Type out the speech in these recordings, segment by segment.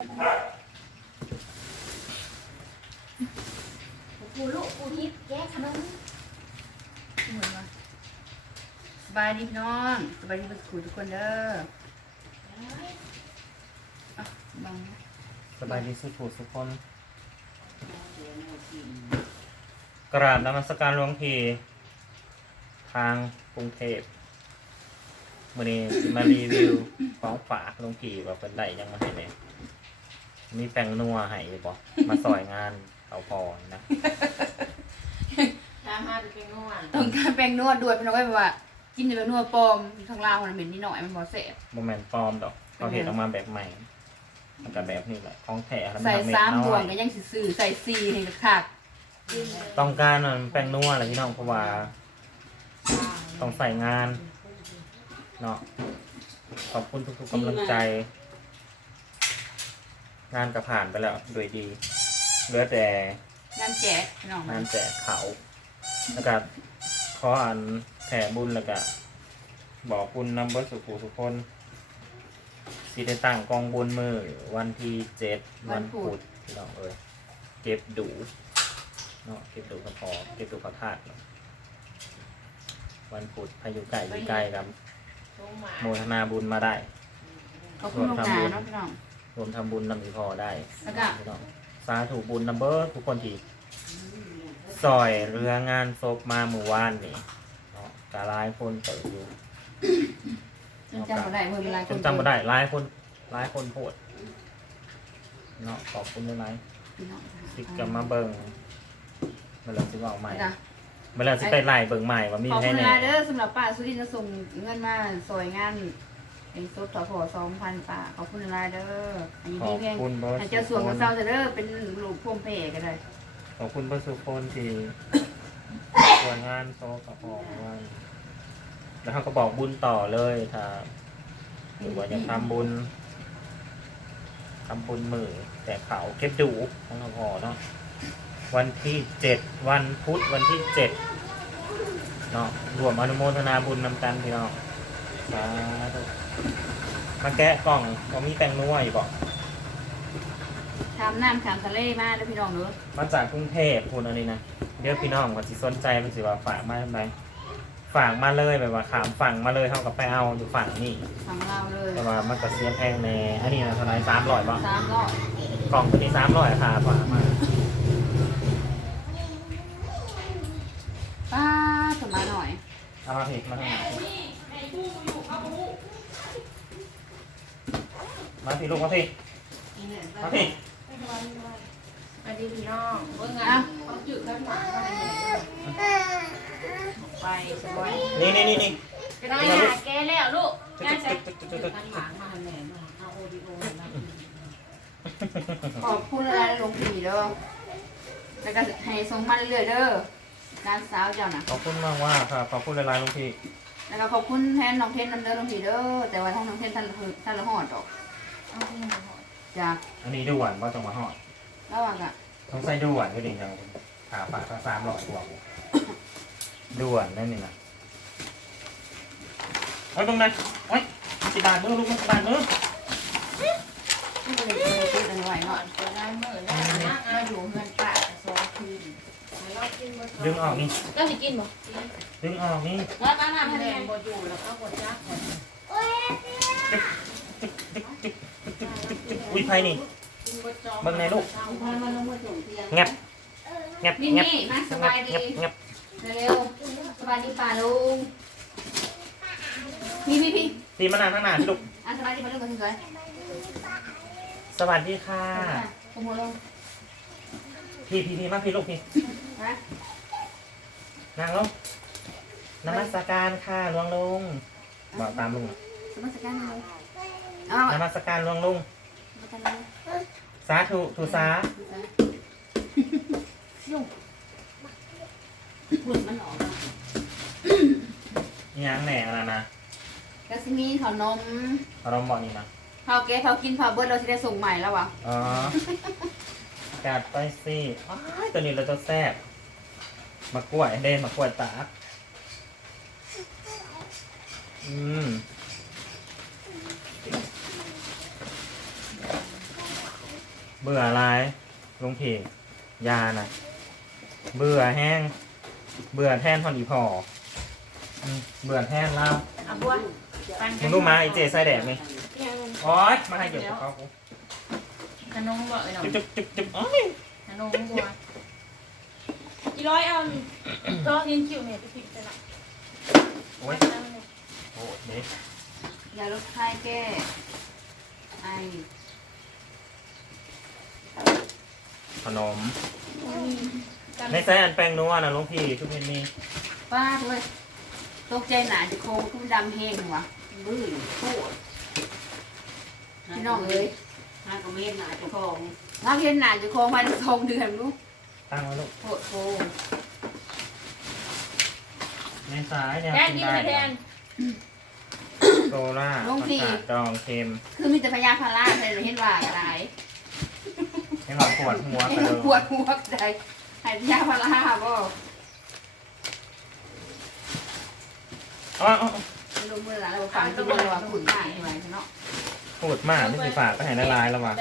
ปูลูกปูทิพย์แก้ขนมเหมือนว่าสบายดีพี่น้องสบายดีเพื่อนคุยทุกคนเด้ออะบังนะสบายดีสุขสุขคน กราบนมัสการหลวงพีทางกรุงเทพมื่อนี้สิมารีวิวของฝากหลวงพีว่าเป็นไดยังมาให้เนี่ย มีแป้งนัวให้บ่มาซอยงานเอาพอนะตามมาเป็นแกงนวดต้องการแป้งนวดด้วยพี่น้องก็แบบว่า กินแต่แป้งนวดปลอมทางลาวมันเหม็นนิดหน่อยมันบอเสบโมเมนต์ปลอมดอกเขาเห็นออกมาแบบใหม่มันก็แบบนี้แหละของแท้แล้วมันใส่ทำเม็ดสามน้บอวงยก็ยังซื่อๆใส่สี่ให้คักกินเลยต้องการมันแป้งนัวอะไรพี่น้องเพราะว่าต้องใส่งานเนาะขอบคุณทุกๆกำลังใจ งานก็ผ่านไปแล้วโดยดีเหลือแต่ๆงานแจกพี่น้องงานแจกเขาแล้วก็ขออันแผ่บุญแล้วก็บอกบุญนำเบิร์สุขุทุกคนสิได้ตั้งกองบุญมือวันที่เจ็ดวันพุธพี่น้องเอ้ยเก็บดูเนาะเก็บดูกระพอเก็บดูกระทาดเนาะวันพุธพายุไก่อยู่ใกล้กับลงหมาโมทนาบุญมาได้ขอบคุณลูกหนาเนาะพี่น้อง รวมทำบุญนำอีพอได้แล้วก็ พี่น้องสาธุบุญนัมเบอร์ทุกคนที่ซอยเรืองานศพมาเมื่อวานนี่เนาะกะหลายคนเติบอยู่จนจำบ่ได้เมื่อเวลาจนจำไม่ได้หลายคนหลายคนโพดเนาะขอบคุณด้วยไหมพี่น้องสิกลับมาเบิ่งเมื่อเราสิว่าเอาใหม่จ้ะ เมื่อเราสิไปไล่เบิ่งใหม่ว่ามีขอบให้คุณแน่หลายเด้อสำหรับป้าสุรินทร์จะส่งเงินมาซอยงาน ไอ้ซดถอพอสองพันป้าขอบคุณหลายเด้ออันนี้ขอดีบเพียงคุณเบอร์อาจสุจะสวงคกับนเศร้าจะเด้อเป็นลูกพ่วงเพก็ได้ขอบคุณเบอร์สุคนที่สวยงานโซกับพอว่าแล้วเขาก็บอกบุญต่อเลยถ้าหรือว่าจะทำบุญทำบุญมือ แต่เขาเก็บดูของเราพอเนาะวันที่เจ็ดวันพุธวันที่เจ็ดเนาะรวมอนุโมทนาบุญนำกันพี่น้องสาธุ มาแกะกล่องก็มีแตงนัวอยู่บอกทำน้ำขามทะเลมาเด้อพี่น้องเด้อมาจากกรุงเทพพูดอันนี้นะเดี๋ยวพี่น้องก็สิสนใจมันสิว่าฝากมาทำไมฝากมาเลยแบบว่าขามฝั่งมาเลยเท่ากับไปเอาอยู่ฝั่งนี่ฝั่งเราเลยแต่ว่ามันก็เสียแพงในอันนี้นะเท่าไหร่สามร้อยบาทสามรอบกล่องตัวนี้สามร้อยค่ะฝากมาป้าสมาหน่อยเอามาผิดมาทางไหน มาผิดลูกมาผิดมาผิดสวัสดีพี่น้องเบิ่งงาอะนเขาจืดข้างหลังมาไปสบายนี่นี่นี่นี่ก็ได้หาแกแล้วลูกตึ๊งานกใส่ตึ๊กตึ๊กตึ๊กตึ๊กข้างหลังมาแม่มาเอาโอดิโอมาขอบคุณอะไรหลวงพี่เด้อแล้วก็ให้ส่งมาเรื่อยๆเด้อการสาวเจ้าน่ะขอบคุณมากว่าครับขอบคุณหลายๆลุงพี่แล้วก็ขอบคุณแทนน้องเทนน้ำเด้อหลวงพี่เด้อแต่ว่าท้องน้องเทนท่านท่านละหอดดอก เอาที่มาหอดจากอันนี้ด่วนว่าต้องมาหอดระหว่างอะต้องใส่ด่วนก็ดีจังขาฝากสามร้อยกว่าด่วนนั่นนี่นะเอาตรงนั้นโอ๊ยสิบาทมือลูกมันสิบาทมือที่เป็นเป็นเป็นอะไรหอเนาะดตัวได้เมื่อแล้วนะมาอยู่เงินป้าสองคืนเรากินบ่ดึงออกนี่ก็สิกินบ่ดึงออกนี่แล้วป้าน้ำแม่ให้แม่บ่อยู่แล้วก็บ่จักคนอุ้ ยไพนี่กินบ่จองเบิ่งในลูกพามันลงมาส่งเตียงงับงับนี่งับนี่มาสบายดี งับงับเร็วๆสบายดีป่าลุงพี่พี่พี่ตีมานานข้างหน้าพี่ลูกอะสบายดีป่าลุงกันสวยสวัสดีค่ะขโมยลงพี่พี่พี่มาพี่ลูกพี่นะนางลงนมัสการค่ะหลวงลุงบอกตามลุงสมัสการเลยเอานมัสการหลวงลุงสมัส การเลยสาธุทุสายุ่งหุ่นมันออกอิหยังแหน่อะไรนะกระซิมีขนมเราบอกนี่นะเผาเก๊เผากินเผาเบิร์ดเราจะได้ส่งใหม่แล้ววะอ๋อจัดไปสิอ้ายตัวนี้เราจะแซ่บมากล้วยเด่นมากล้วยตากอืม บื่ออะไรลงเพจยาน่ะ เบื่อแห้ง เบื่อแท่นทอนอีพออืมเบื่อแท่นเล่าเอาบัวปันมึงรู้มาไอเจไส้แดกไหมยังโอ๊ยมาให้เกี่ยวกับเขากูขนมบ่เอ้ยน้องจุ๊บจุ๊บจุ๊บโอ๊ยขนมบัวอีร้อยเอาร้อยเงินคิวเนี่ยไปพิมพ์ไปละโอ้ยโอ้ยเด็กยาลดไข้แก้ไอ ข นม ในไส้อันแป้งนัวนะหลุงพี่ทุกเม็ดนี้ป้าด้วยตกใจหนาจะโคงคุ้มดำแห้งวะบื้อโคตรพี่น้องเอ้ยห้ากระเม็ดหนาเจ้าของน้ำเย็นหนาจะโคงมาทงเดือนลูกตั้งไว้ลูกโคตรโคในสายเนี่ยแทนกิกินนได้มาแทน โซล่าผักกาดดองเค็มคือมีแต่พยาพาราเลยเห็นว่าอะไร ให้เราปวดหัวกันเลยปวดหัวใจห้พยาพาราบ่อ๋ออ๋อไม่รู้มือละเราฟังที่มันว่าขุนมากใช่ไหมเนาะพูดมากไม่สิฝากไปให้ละลายแล้วว่ะ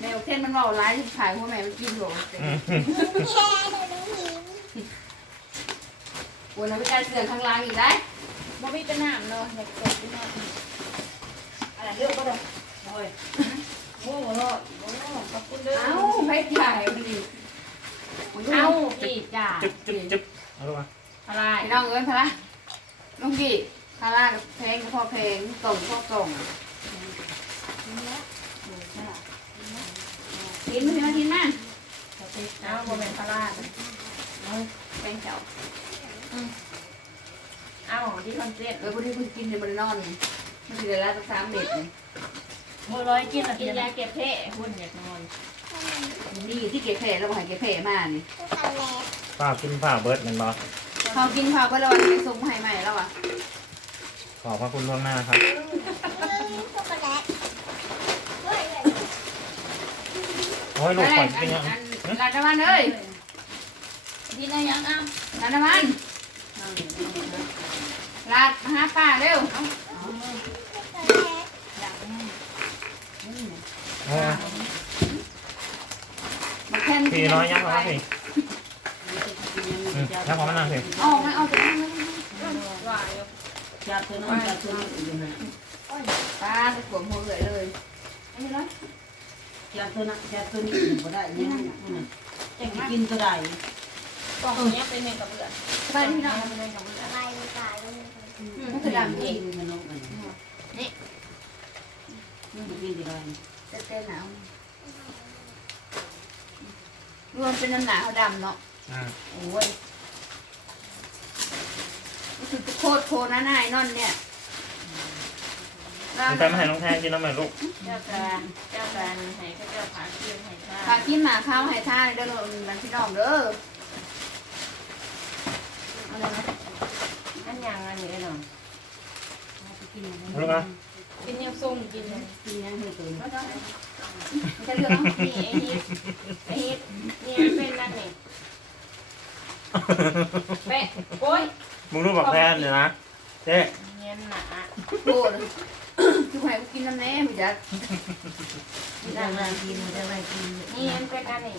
แมวเท่นมันว่าร้ายที่ขายหัวแม่มันกินโหลอืมวันนั้นไปการเสือมข้างล่างอีกได้บ่มีแต่น้ำเนาะอยากตกที่นอนอะไรเรื่องก็ได้โอ้ย โอ้โหโอ้โหขอบคุณเด้อเอ้าไม่ใหญ่มันดีเอาพี่จ้าจุ๊บจุ๊บจุ๊บเอาลูกมาอะไรพี่น้องเอ้ยพะละลุงกี่พารากับเพลงพ่อเพลงส่งพ่อส่งกินไม่ถึงมากินมาเอาบ่เป็นพลาดแป้งเจ้าเอาที่คอนเซ็ปต์เออพอดีเพิ่งกินในมันนอนมันจะได้ละสักสามเม็ด บัวร้อยกินกินยาเก็บเพ่หุ่นอยากนอนนี่ที่เก็บแผลแล้วบอกให้เก็บแผลมานี่ฝ้ากกินฝ้ากเบิร์ดแมันบอเขากินข้าวก็แล้ววันนี้ส่งให้ใหม่แล้วอะขอบพระคุณล่วงหน้าครับ โอ้ยลูกขวัญเป็นยังลาดน้ำมันเอ้ยกินอะไรยังอ้ำลาดน้ำมันลาดมาหาป้าเร็วโอ้ยมาแค่พี่น้อยยักษ์มาสิอืมยักษ์พอมานั่งสิออกไหมออกจากนั้นหวานอยู่จับตัวนั้นจับตัวนี้อยู่นะป้าจะขวมหัวเลยเลยอันนี้เนาะจับตัวนั้นจับตัวนี้บ่ได้ยังนี่จะกินตัวใดกล่องเนี้ยเป็นเงินกับเบื่อไปพี่น้องเป็น เงินกับเบื่อมันคือดำนี่นี่มันน้องกันนี่มันกินตัวใดเต้นหนาวรวมเป็นน้ำหนาวดำเนาะอ่าโอ้ยนี่คือโคตรโคตรนะนายนอนเนี่ยมึงไปมาให้น้องแทนกินน้ำใหม่ลูกเจ้าการเจ้าการให้ก็เจ้าผาเทียมให้ข้าฝากกินหมาข้าวให้ท่าเด้อมันพี่น้องเด้ออะไรนะอันยังอันนี้เนาะลูกนะ กินยังส้มกินกินยังให้ตัวมันจะเลือกเนาะนี่ไอ้ฮิตไอ้ฮิตนี่เป็นนั่นนี่แปะโอ้ยมึงรู้บอกแทนเนี่ยนะเจ๊เนียนหนาโอ้ยคือให้กูกินน้ำแน่ไม่จัดจังไรกินจังไรกินนี่มันเป็นอันนี้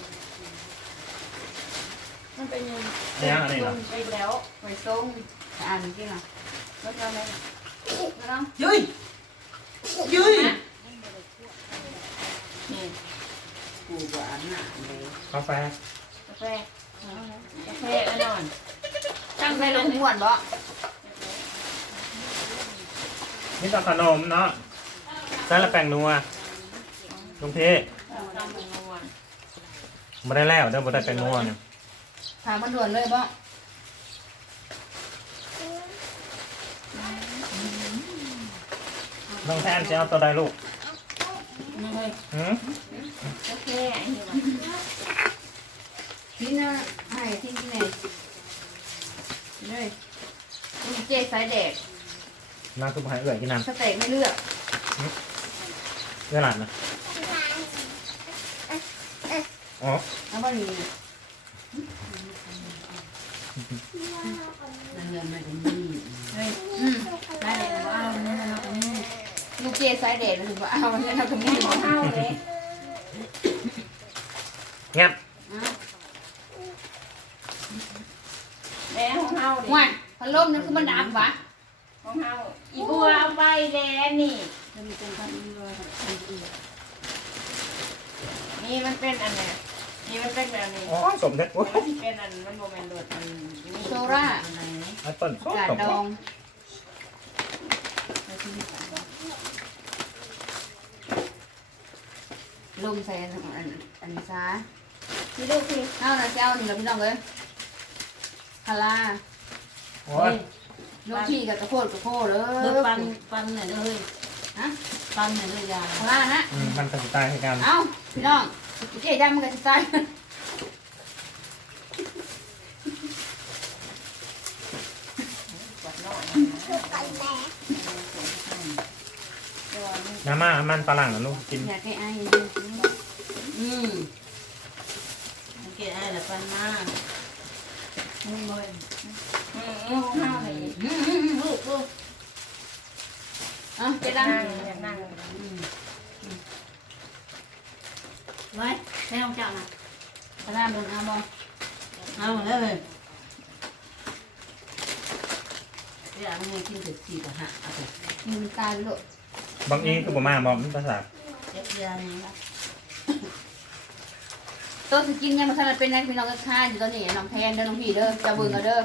มันเป็นเงินอะไรยังอะไรเหรอไปแล้วไว้ส้มอ่านกินอะแล้วก็อะไรแล้วน้อยุย ยุยนี่กูหวานหนาเลยกาแฟกาแฟกาแฟอันนอนตั้งใจลงม่วนบ่นี่ต่อขนมเนาะใส่ละแป้งนัวลุงพี่ทำเป็นนวลมาได้แล้วเด้อมาได้แป้งนัวเนี่ยถามมันด่วนเลยบ่ น้องแทนจะเอาตัวใดลูกไม่ให้หืมกาแฟอันนี้มันทิ้งนะให้ทิ้งที่ไหนเลยลูกเจ๊สายแดดน้ำซุปหายเอื่อยกินน้สเต็กไม่เลือกำเอื้อหลานนะอ๋อแล้วก็นี่นั่นเงินไม่ถึงนี่ อืมได้เลยว่าเอาเนี่ยนะลูกเจ๊สายแดดถึงว่าเอาเนี่ยนะคุณแม่เข้าเลยเงียบอะแม่ของเฮาดิห่วยพัดลมนั่นคือมันดับวะของเฮาอีบัวเอาไปแล้วนี่จะมีเป็นพัดลมเลยค่ะนี่มันเป็นอันเนี้ยนี่มันเป็นแบบนี้อ๋อสมเด็จโอ้ยมันสิเป็นอันมันโมเมนต์โดดอันนี้โซล่าอะไรไอ้ต้นส้มกาดสมดอง ลมใส่อันอันอันนี้ซะพี่ลูกพี่เอานะเจ้านี่เราพี่น้องเลยฮาลาโอ้ยลูกพี่กับกระโพดกระโพดเลเอยอปันปันเนี่ยเลยฮะปันเนี่ยเลยยาฮาลานะอืมมันกระจายให้กันเอาพี่น้องเจ๊ดำมันก็จะใส่กดน้อยนะ น้ำมามันฝรั่งนะลูกกินอยากให้อายอืมโอเคไอ้ละปันมามึงเลยอืมอืมของเฮาเลยอืมอืมอืมลูกลูกเอาเจ๊ดนั่งอยากนั่งไว้แม่ของเจ้าน่ะำฮาลาเบิ่งเอาบ่เอาเลยเดี๋ยวมึงกินเสร็จสี่ต่อห้าเอาไปมีมันตายไปลูก บางอีคือบ่มาบอกมันภาษาเจ็บยาเนี่ยละตัวสกินยังมาทันได้เป็นนักพี่น้องก็ค่ายอยู่ตอนนี้น้องแพนเด้อน้องพี่เด้อจะเบิ่งเอาเด้อ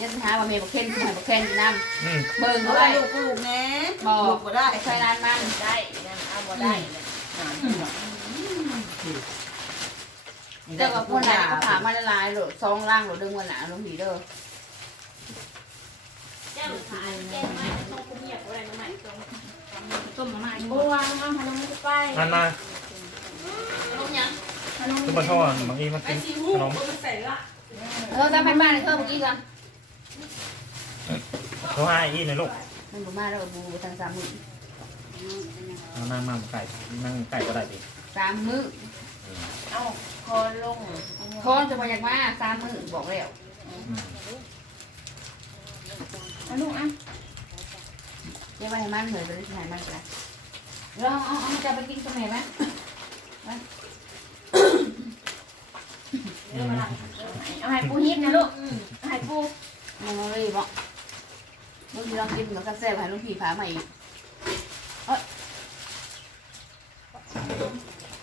ยันหาว่าเมย์บอกเคนคือให้บอกเคนกินน้อืมำเบิ่งเอาเอาไว้ไว้ลูกลูกแน่บอกลูกก็ได้ใช้ร้านมันได้นั่นเอาบ่ได้เลยเจ้ากับคนไหนก็ถามมาละลายโหลดซองล่างโหลดดึงวันหนาลงผีเด้อเจ้าขายแก้ไม้ชงคุมเหยียบอะไรมาใหม่ตรง ต้มมาใหม่บัวมาพนังจะไปอันมาต้มยังพนังคือบ่โทษบางอีมาไอ้กินซีขฮู้นมมันใส่ละเออตามไปบ้านเลยเธอเมื่อกี้กันโทษอ้ายอีหน่อยลูกมันบ่มาแล้วบูทางสามมือเอานั่งมาไก่นั่งไก่ก็ได้ดิสามมือเอาคอลงทอนจะมาอยากมาสามมือบอกแล้วอืมเอาลูกอะ เจ้าไปให้มันเหนื่อยจะได้ที่ไหนมันกันเราเอาเอาจะไปกินตรงไหนไหมอืมเอาให้ปูฮิตนะลูกเอาให้ปูมันมาเลยบอกบางทีลองกินกับกาแฟให้ลุงพี่พามาอีก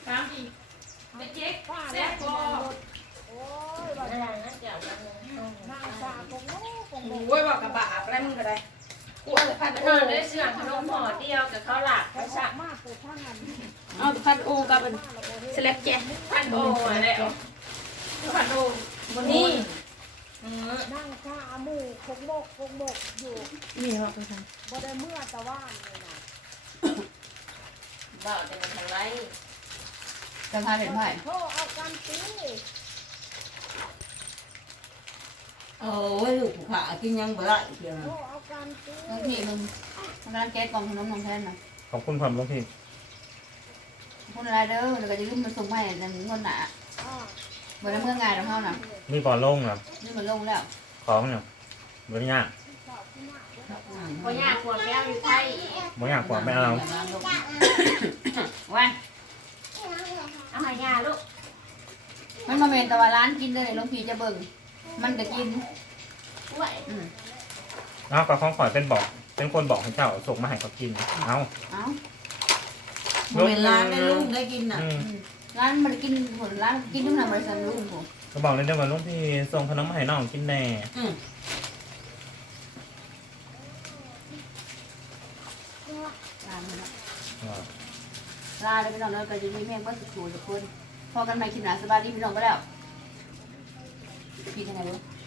สามอีกเด็กเจ๊กแซ่บพออะไรนะเจ้ากันโอ้ยบอกกระบะอะไรมึงก็ได้ กูเอาพันนอนด้วยเสื่อมขนมห่อเดียวกับข้าวหลักข้าสักเอาพัดโอกับเป็นสล็บแจ๊พันโออะไรเอาพันโดบนนี้นั่งข้าหมูคงโมกคงโมกอยู่นี่เหรอคุณทบ่ได้เมื่อตะว่านเลยนะบ่าวจะมาทำไรจะพาเป็นไผ่โทษเอากันตี โอ้ยลูกขากินยังบ่ได้เพียงโทษเอากันตีลุงพี่มึงทำร้านแก๊สกล่องขนมนมแทนนะขอบคุณความลูกพี่คนอะไรเด้อแล้วก็จะลืมมาส่งให้นั่นเงินหนาอ่าบ่ได้เมื่องานของเขาน่ะนี่ก่อนลงเหรอนี่มันลงแล้วของเนี่ยบ่ยากบ่ยากควรแก้วอยู่ไทยบ่ยากกว่าไม่เอาวันเอาให้ยาลูกมันมาเป็นแต่ว่าร้านกินเลยลุงพี่จะเบิ่ง มันจะกินอ้วยอืมเอากับของข่อยเป็นบอก เป็นคนบอกให้เจ้าส่งมาให้เขากิน เอา เอาเวลาได้ลูกได้กินน่ะอืมร้านมันกินผลร้านกินทุกนำบริษัทลุงผมก็บอกเลยเดี๋ยวว่าลูกพี่ส่งขนมมาให้น้องกินแน่ อืมร้านมันน่ะอ่าลาเลยพี่น้องเนาะก็จะมีแม่งก็สุดๆทุกคนพอกันใหม่คลิปหน้าสบายดีพี่น้องก็แล้ว 比进来。